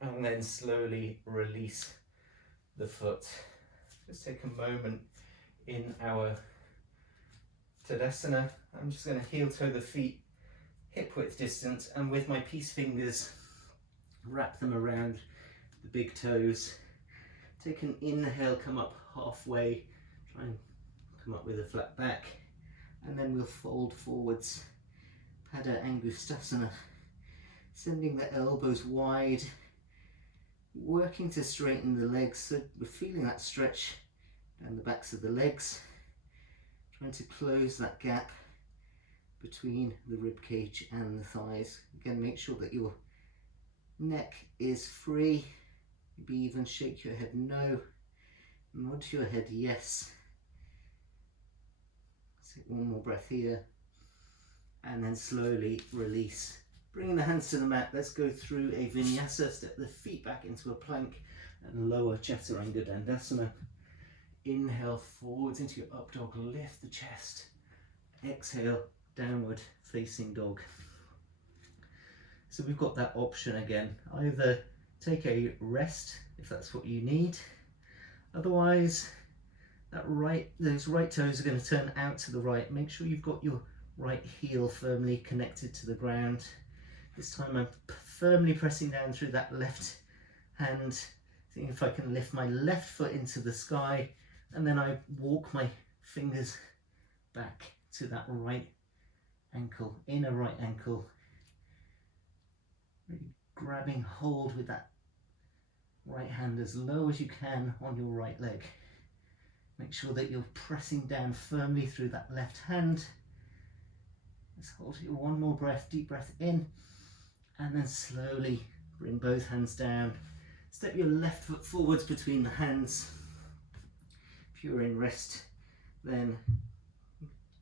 And then slowly release the foot. Just take a moment in our Tadasana. I'm just going to heel toe the feet hip width distance, and with my peace fingers wrap them around the big toes. Take an inhale, come up halfway, try and come up with a flat back, and then we'll fold forwards, Pada Angustasana, sending the elbows wide, working to straighten the legs so we're feeling that stretch down the backs of the legs, trying to close that gap between the rib cage and the thighs. Again, make sure that your neck is free. Maybe even shake your head no, nod your head yes. Take one more breath here, and then slowly release. Bringing the hands to the mat, let's go through a Vinyasa. Step the feet back into a plank and lower Chaturanga Dandasana. Inhale forwards into your up dog, lift the chest. Exhale, downward facing dog. So we've got that option again. Either take a rest if that's what you need. Otherwise, those right toes are going to turn out to the right. Make sure you've got your right heel firmly connected to the ground. This time I'm firmly pressing down through that left hand, seeing if I can lift my left foot into the sky, and then I walk my fingers back to that right ankle, inner right ankle. Really grabbing hold with that right hand as low as you can on your right leg. Make sure that you're pressing down firmly through that left hand. Let's hold here one more breath, deep breath in, and then slowly bring both hands down. Step your left foot forwards between the hands. If you're in rest, then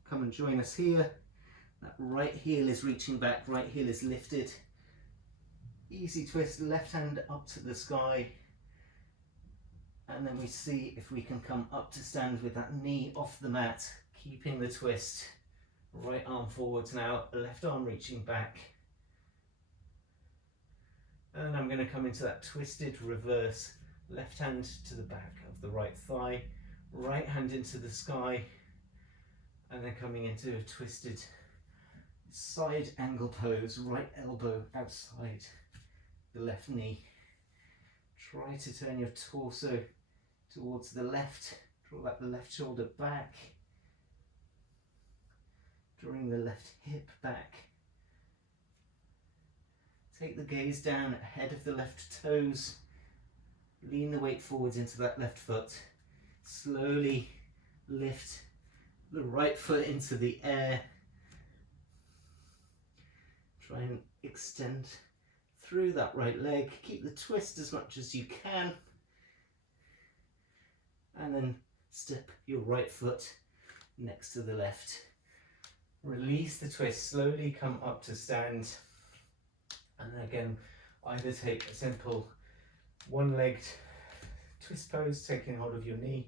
come and join us here. That right heel is reaching back, right heel is lifted. Easy twist, left hand up to the sky. And then we see if we can come up to stand with that knee off the mat, keeping the twist. Right arm forwards now, left arm reaching back. And I'm going to come into that twisted reverse. Left hand to the back of the right thigh, right hand into the sky, and then coming into a twisted side angle pose, right elbow outside the left knee. Try to turn your torso towards the left, draw that left shoulder back, drawing the left hip back. Take the gaze down ahead of the left toes, lean the weight forwards into that left foot, slowly lift the right foot into the air, try and extend through that right leg, keep the twist as much as you can, and then step your right foot next to the left. Release the twist, slowly come up to stand, and then again either take a simple one-legged twist pose, taking hold of your knee,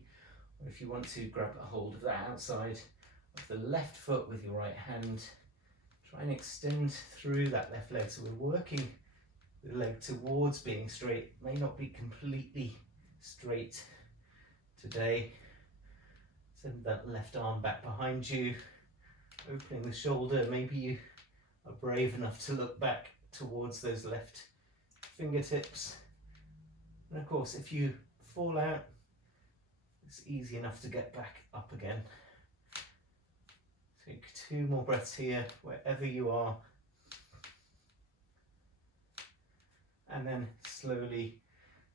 or if you want to grab a hold of that outside of the left foot with your right hand, try and extend through that left leg. So we're working the leg towards being straight. May not be completely straight today. Send that left arm back behind you, opening the shoulder. Maybe you are brave enough to look back towards those left fingertips. And of course, if you fall out, it's easy enough to get back up again. Take 2 more breaths here, wherever you are. And then slowly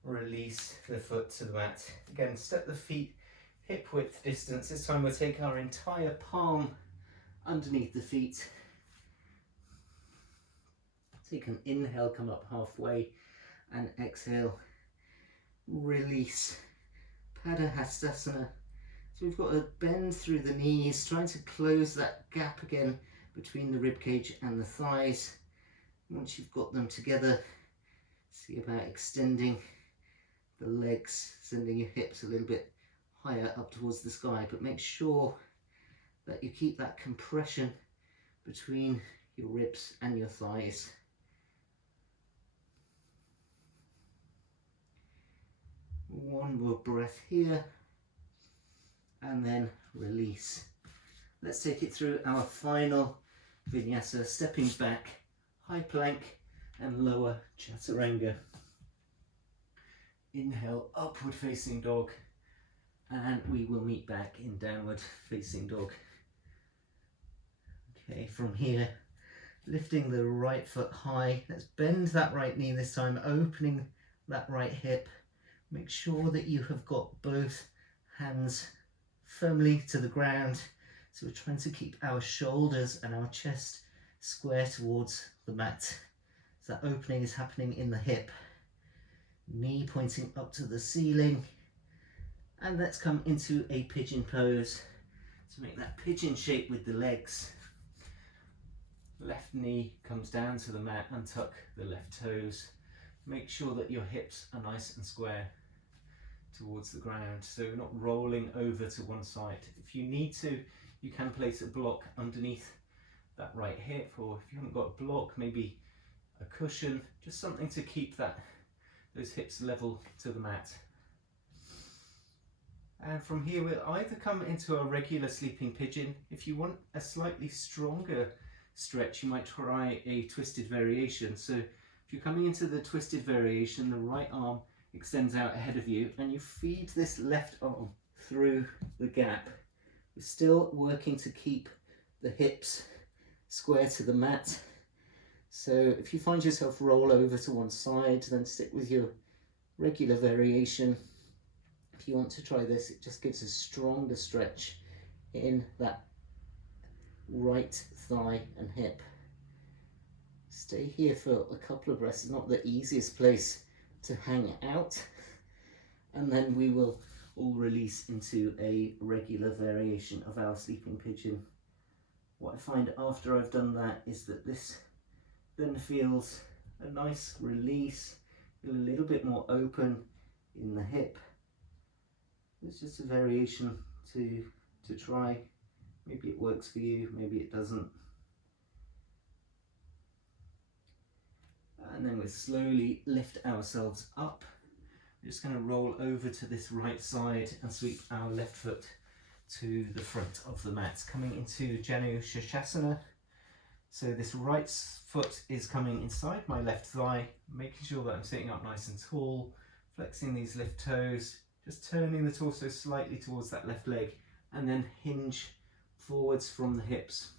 release the foot to the mat. Again, step the feet hip width distance. This time we'll take our entire palm underneath the feet. Take an inhale, come up halfway, and exhale, release. Padahastasana. So we've got a bend through the knees, trying to close that gap again between the rib cage and the thighs. Once you've got them together, see about extending the legs, sending your hips a little bit higher up towards the sky, but make sure that you keep that compression between your ribs and your thighs. One more breath here, and then release. Let's take it through our final Vinyasa, stepping back, high plank and lower Chaturanga. Inhale, upward facing dog, and we will meet back in downward facing dog. Okay, from here, lifting the right foot high. Let's bend that right knee this time, opening that right hip. Make sure that you have got both hands firmly to the ground. So we're trying to keep our shoulders and our chest square towards the mat. So that opening is happening in the hip. Knee pointing up to the ceiling. And let's come into a pigeon pose. So make that pigeon shape with the legs. Left knee comes down to the mat, untuck the left toes. Make sure that your hips are nice and square towards the ground, so you're not rolling over to one side. If you need to, you can place a block underneath that right hip, or if you haven't got a block, maybe a cushion, just something to keep those hips level to the mat. And from here we'll either come into a regular sleeping pigeon. If you want a slightly stronger stretch, you might try a twisted variation. So if you're coming into the twisted variation, the right arm extends out ahead of you and you feed this left arm through the gap. We're still working to keep the hips square to the mat. So if you find yourself roll over to one side, then stick with your regular variation. If you want to try this, it just gives a stronger stretch in that right thigh and hip. Stay here for a couple of breaths. It's not the easiest place to hang out, and then we will all release into a regular variation of our sleeping pigeon. What I find after I've done that is that this then feels a nice release, feel a little bit more open in the hip. It's just a variation to try. Maybe it works for you, maybe it doesn't. And then we'll slowly lift ourselves up. We're just going to roll over to this right side and sweep our left foot to the front of the mat, coming into Janu Shirshasana. So this right foot is coming inside my left thigh, making sure that I'm sitting up nice and tall, flexing these left toes, just turning the torso slightly towards that left leg, and then hinge forwards from the hips.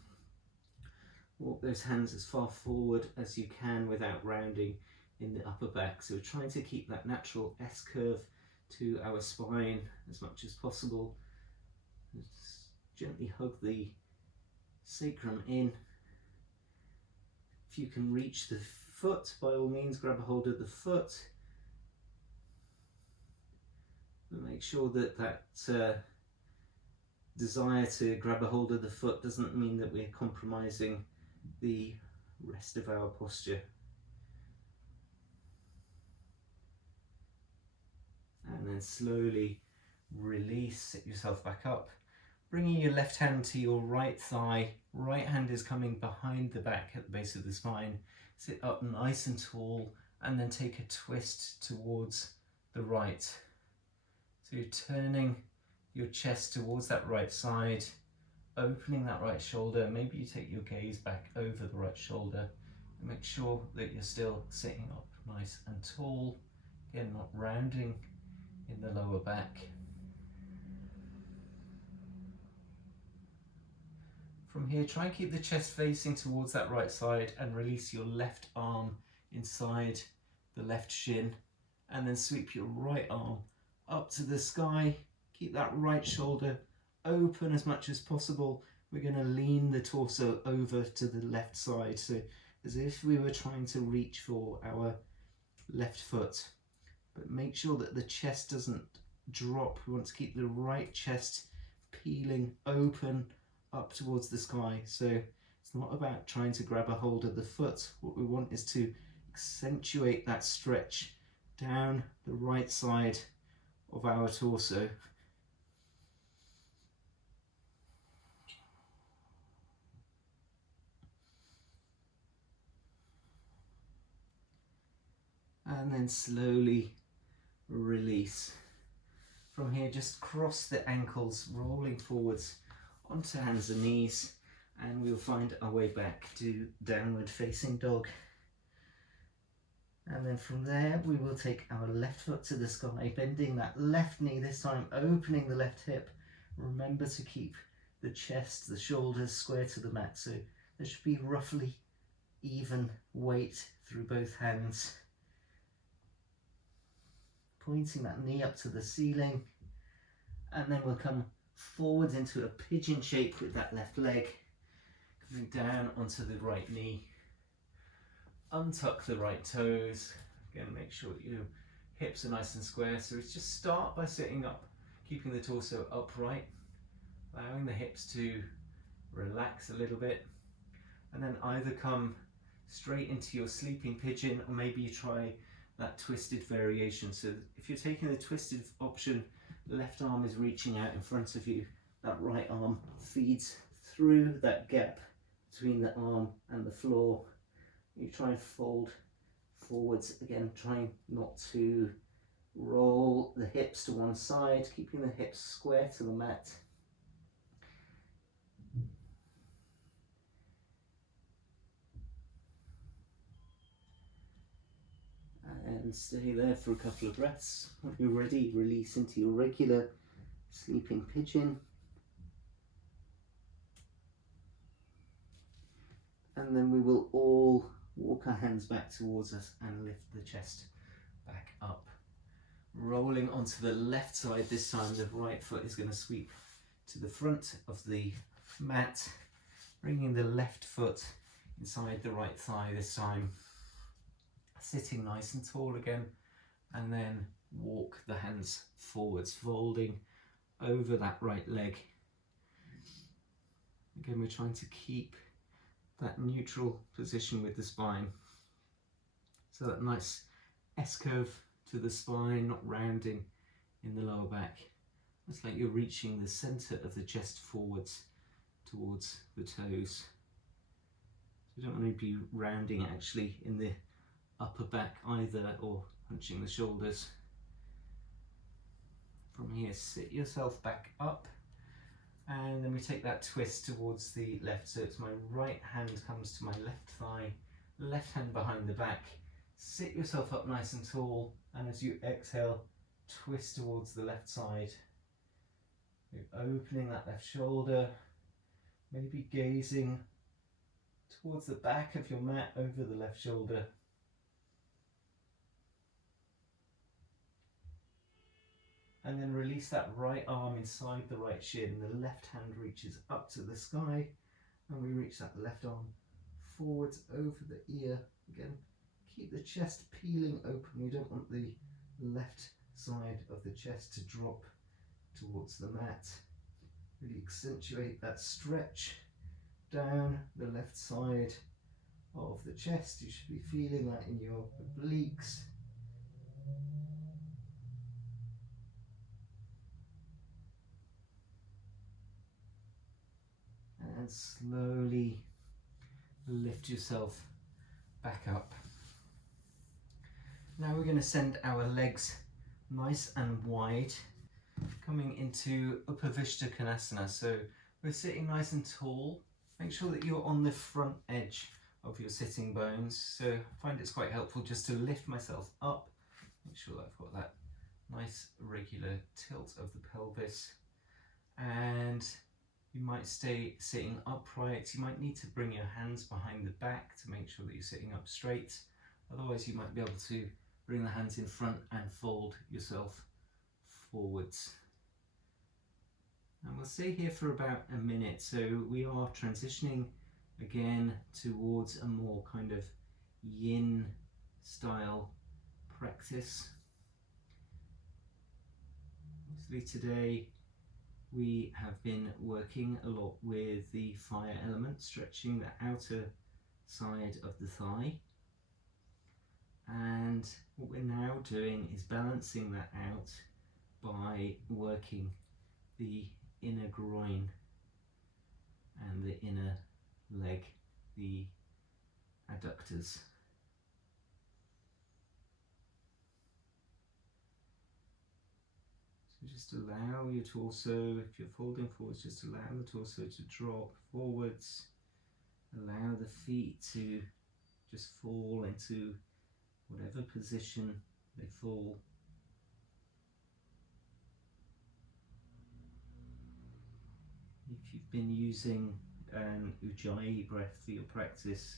Walk those hands as far forward as you can without rounding in the upper back. So we're trying to keep that natural S-curve to our spine as much as possible. Just gently hug the sacrum in. If you can reach the foot, by all means grab a hold of the foot. But make sure that desire to grab a hold of the foot doesn't mean that we're compromising the rest of our posture. And then slowly release, sit yourself back up, bringing your left hand to your right thigh. Right hand is coming behind the back at the base of the spine. Sit up nice and tall, and then take a twist towards the right. So you're turning your chest towards that right side, opening that right shoulder. Maybe you take your gaze back over the right shoulder and make sure that you're still sitting up nice and tall. Again, not rounding in the lower back. From here, try and keep the chest facing towards that right side and release your left arm inside the left shin, and then sweep your right arm up to the sky. Keep that right shoulder open as much as possible. We're going to lean the torso over to the left side, so as if we were trying to reach for our left foot. But make sure that the chest doesn't drop. We want to keep the right chest peeling open up towards the sky. So it's not about trying to grab a hold of the foot. What we want is to accentuate that stretch down the right side of our torso. And then slowly release. From here, just cross the ankles, rolling forwards onto hands and knees, and we'll find our way back to downward facing dog. And then from there, we will take our left foot to the sky, bending that left knee this time, opening the left hip. Remember to keep the chest, the shoulders square to the mat, so there should be roughly even weight through both hands. Pointing that knee up to the ceiling, And then we'll come forwards into a pigeon shape with that left leg, coming down onto the right knee. Untuck the right toes. Again, make sure your hips are nice and square. So it's just start by sitting up, keeping the torso upright, allowing the hips to relax a little bit, and then either come straight into your sleeping pigeon, or maybe you try that twisted variation. So if you're taking the twisted option, left arm is reaching out in front of you, that right arm feeds through that gap between the arm and the floor. You try and fold forwards, again trying not to roll the hips to one side, keeping the hips square to the mat. And stay there for a couple of breaths. When you're ready, release into your regular sleeping pigeon. And then we will all walk our hands back towards us and lift the chest back up. Rolling onto the left side this time, the right foot is going to sweep to the front of the mat, bringing the left foot inside the right thigh this time. Sitting nice and tall again, and then walk the hands forwards, folding over that right leg. Again, we're trying to keep that neutral position with the spine. So that nice S-curve to the spine, not rounding in the lower back. It's like you're reaching the center of the chest forwards towards the toes. So you don't want to be rounding actually in the upper back either, or hunching the shoulders. From here, sit yourself back up, and then we take that twist towards the left. So it's my right hand comes to my left thigh, left hand behind the back. Sit yourself up nice and tall, and as you exhale, twist towards the left side. You're opening that left shoulder, maybe gazing towards the back of your mat over the left shoulder. And then release that right arm inside the right shin. The left hand reaches up to the sky, and we reach that left arm forwards over the ear. Again, keep the chest peeling open. We don't want the left side of the chest to drop towards the mat. Really accentuate that stretch down the left side of the chest. You should be feeling that in your obliques. And slowly lift yourself back up. Now we're going to send our legs nice and wide, coming into Upavishta Konasana. So we're sitting nice and tall. Make sure that you're on the front edge of your sitting bones. So I find it's quite helpful just to lift myself up. Make sure that I've got that nice regular tilt of the pelvis. And you might stay sitting upright. You might need to bring your hands behind the back to make sure that you're sitting up straight. Otherwise, you might be able to bring the hands in front and fold yourself forwards. And we'll stay here for about a minute. So we are transitioning again towards a more kind of yin style practice. Obviously today we have been working a lot with the fire element, stretching the outer side of the thigh. And what we're now doing is balancing that out by working the inner groin and the inner leg, the adductors. So just allow your torso, if you're folding forwards, just allow the torso to drop forwards. Allow the feet to just fall into whatever position they fall. If you've been using an Ujjayi breath for your practice,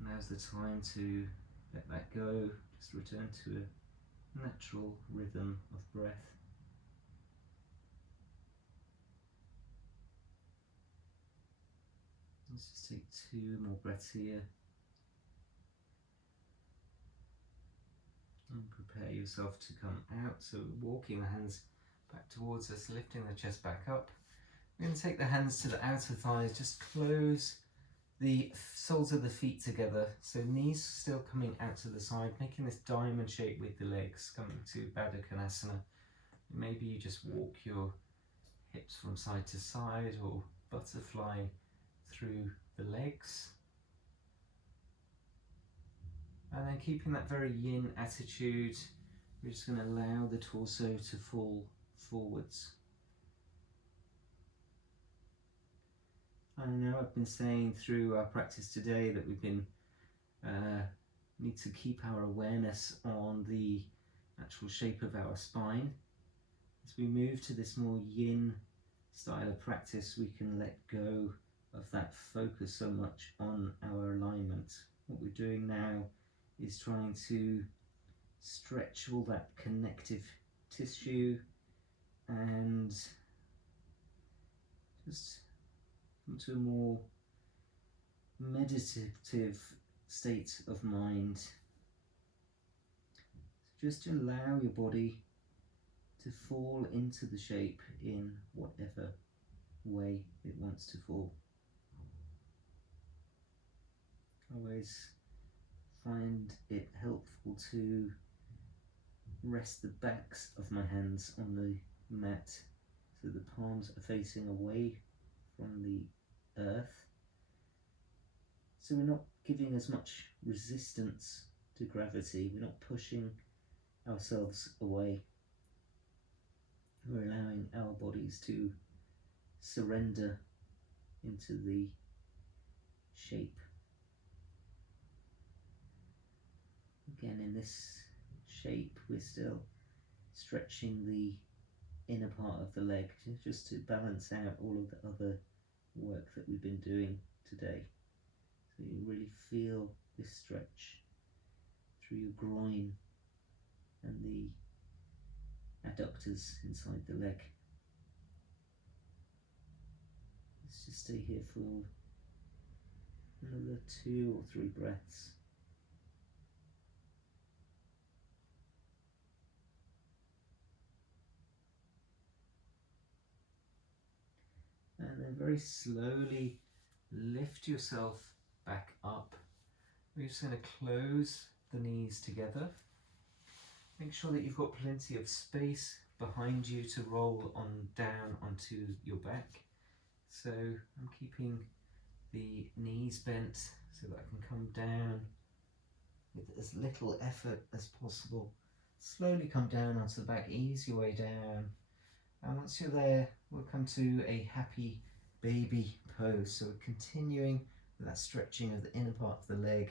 now's the time to let that go. Just return to a natural rhythm of breath. Let's just take 2 more breaths here. And prepare yourself to come out. So walking the hands back towards us, lifting the chest back up. We're going to take the hands to the outer thighs, just close the soles of the feet together. So knees still coming out to the side, making this diamond shape with the legs, coming to Baddha Konasana. Maybe you just walk your hips from side to side or butterfly through the legs. And then keeping that very yin attitude, we're just going to allow the torso to fall forwards. I know I've been saying through our practice today that we've been need to keep our awareness on the actual shape of our spine. As we move to this more yin style of practice, we can let go of that focus so much on our alignment. What we're doing now is trying to stretch all that connective tissue and just come to a more meditative state of mind. Just to allow your body to fall into the shape in whatever way it wants to fall. I always find it helpful to rest the backs of my hands on the mat so the palms are facing away from the earth, so we're not giving as much resistance to gravity, we're not pushing ourselves away, we're allowing our bodies to surrender into the shape. Again, in this shape we're still stretching the inner part of the leg just to balance out all of the other work that we've been doing today. So you really feel this stretch through your groin and the adductors inside the leg. Let's just stay here for another 2 or 3 breaths. And then very slowly lift yourself back up. We're just going to close the knees together. Make sure that you've got plenty of space behind you to roll on down onto your back. So I'm keeping the knees bent so that I can come down with as little effort as possible. Slowly come down onto the back, ease your way down. And once you're there, we'll come to a happy baby pose. So we're continuing with that stretching of the inner part of the leg,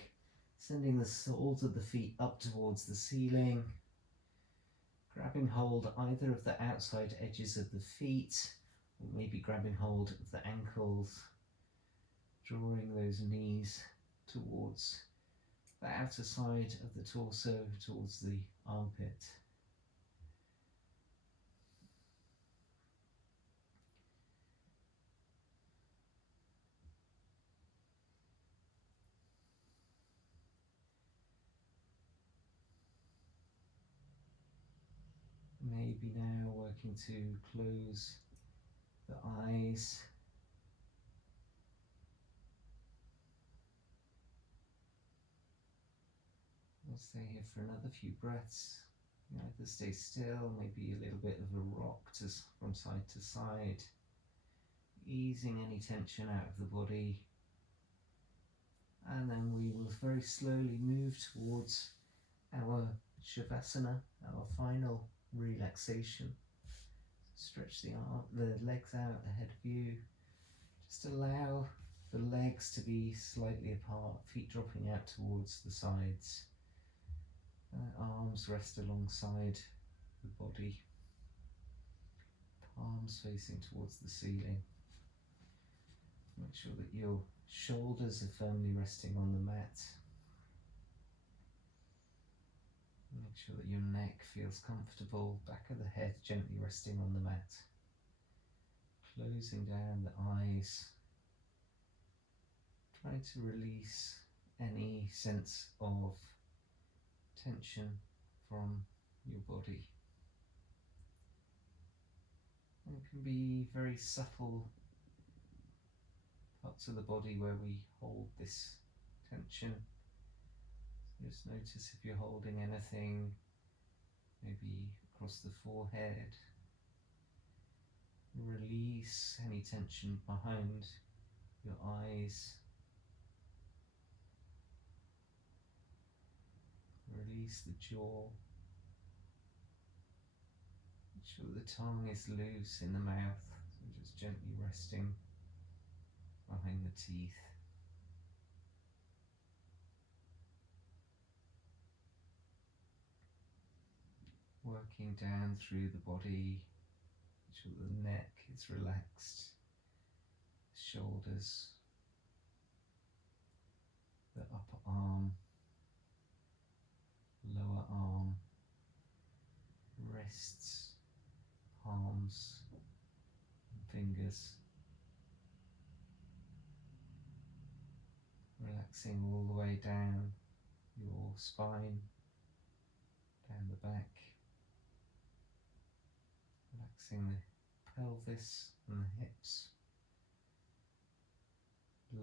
sending the soles of the feet up towards the ceiling, grabbing hold either of the outside edges of the feet, or maybe grabbing hold of the ankles, drawing those knees towards the outer side of the torso, towards the armpit. Maybe now working to close the eyes. We'll stay here for another few breaths. You either stay still, maybe a little bit of a rock from side to side, easing any tension out of the body. And then we will very slowly move towards our Shavasana, our final relaxation. Stretch the legs out ahead of you. Just allow the legs to be slightly apart, feet dropping out towards the sides. Arms rest alongside the body. Palms facing towards the ceiling. Make sure that your shoulders are firmly resting on the mat. Make sure that your neck feels comfortable, back of the head gently resting on the mat. Closing down the eyes. try to release any sense of tension from your body. And it can be very subtle parts of the body where we hold this tension. So just notice if you're holding anything, maybe across the forehead. Release any tension behind your eyes. Release the jaw. Make sure the tongue is loose in the mouth, so just gently resting behind the teeth. Working down through the body, make sure the neck is relaxed, shoulders, the upper arm, lower arm, wrists, palms, and fingers. Relaxing all the way down your spine, down the back. Relaxing the pelvis and the hips,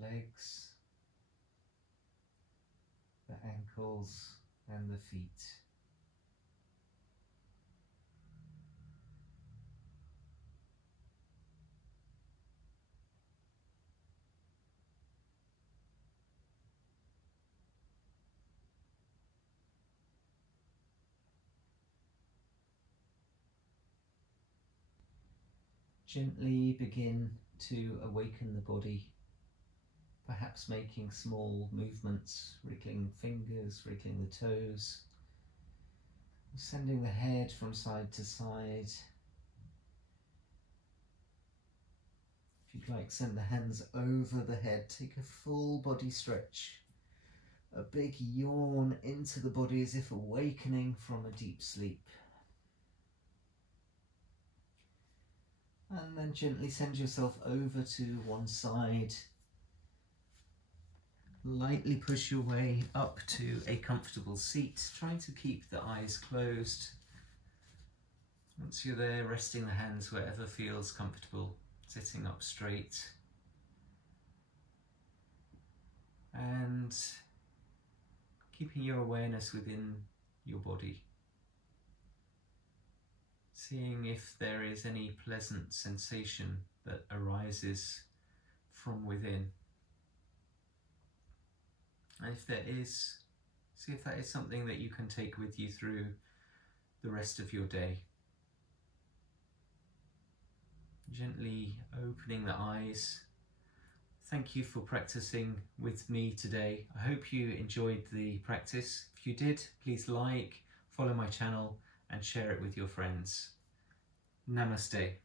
legs, the ankles and the feet. Gently begin to awaken the body, perhaps making small movements, wriggling fingers, wriggling the toes, sending the head from side to side. If you'd like, send the hands over the head, take a full body stretch, a big yawn into the body as if awakening from a deep sleep. And then gently send yourself over to one side. Lightly push your way up to a comfortable seat, trying to keep the eyes closed. Once you're there, resting the hands wherever feels comfortable, sitting up straight. And keeping your awareness within your body. Seeing if there is any pleasant sensation that arises from within. And if there is, see if that is something that you can take with you through the rest of your day. Gently opening the eyes. Thank you for practicing with me today. I hope you enjoyed the practice. If you did, please like, follow my channel and share it with your friends. Namaste.